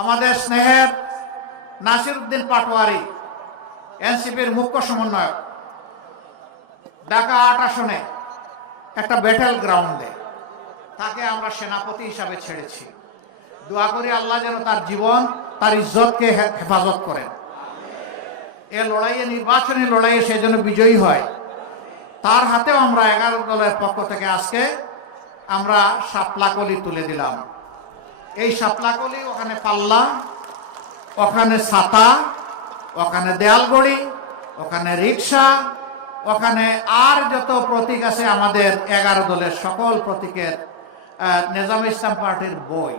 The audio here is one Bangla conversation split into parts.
আমাদের স্নেহের নাসির উদ্দিন পাটোয়ারি এনসিপির মুখ্য সমন্বয়ক ঢাকা ৮ আসনে একটা ব্যাটেল গ্রাউন্ডে তাকে আমরা সেনাপতি হিসাবে ছেড়েছি। দোয়া করি আল্লাহ যেন তার জীবন তার ইজ্জতকে হেফাজত করেন। এ লড়াইয়ে নির্বাচনী লড়াইয়ে সে যেন বিজয়ী হয়। তার হাতেও আমরা 11 দলের পক্ষ থেকে আজকে আমরা শাপলাকলি তুলে দিলাম। এই শাপলাকলি ওখানে পাল্লা, ওখানে ছাতা, ওখানে দেয়ালগড়ি, ওখানে রিক্সা, ওখানে আর যত প্রতীক আছে আমাদের 11 দলের সকল প্রতীকের নিজাম ইসলাম পার্টির বই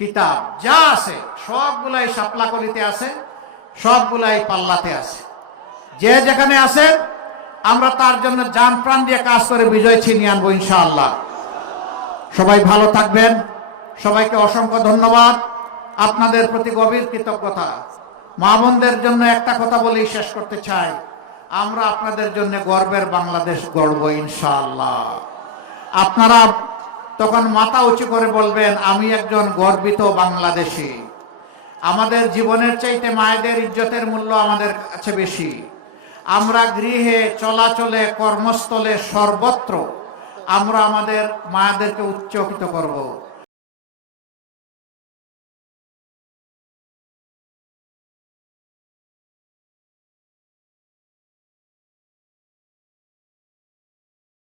কিতাব যা আছে সবগুলাই শাপলাকলিতে আছে, সবগুলাই পাল্লাতে আছে। যে যেখানে আছে আমরা তার জন্য জান প্রাণ দিয়ে কাজ করে বিজয় ছিনিয়ে আনবো ইনশাআল্লাহ। সবাই ভালো থাকবেন। সবাইকে অসংখ্য ধন্যবাদ। আপনাদের প্রতি গভীর কৃতজ্ঞতা। মা বোনদের জন্য একটা কথা বলেই শেষ করতে চাই, আমরা আপনাদের জন্য গর্বের বাংলাদেশ গড়ব ইনশাআল্লাহ। আপনারা তখন মাথা উঁচু করে বলবেন আমি একজন গর্বিত বাংলাদেশী। আমাদের জীবনের চাইতে মায়েদের ইজ্জতের মূল্য আমাদের কাছে বেশি। আমরা গৃহে, চলাচলে, কর্মস্থলে, সর্বত্র আমরা আমাদের মায়েদেরকে উচ্চকিত করব।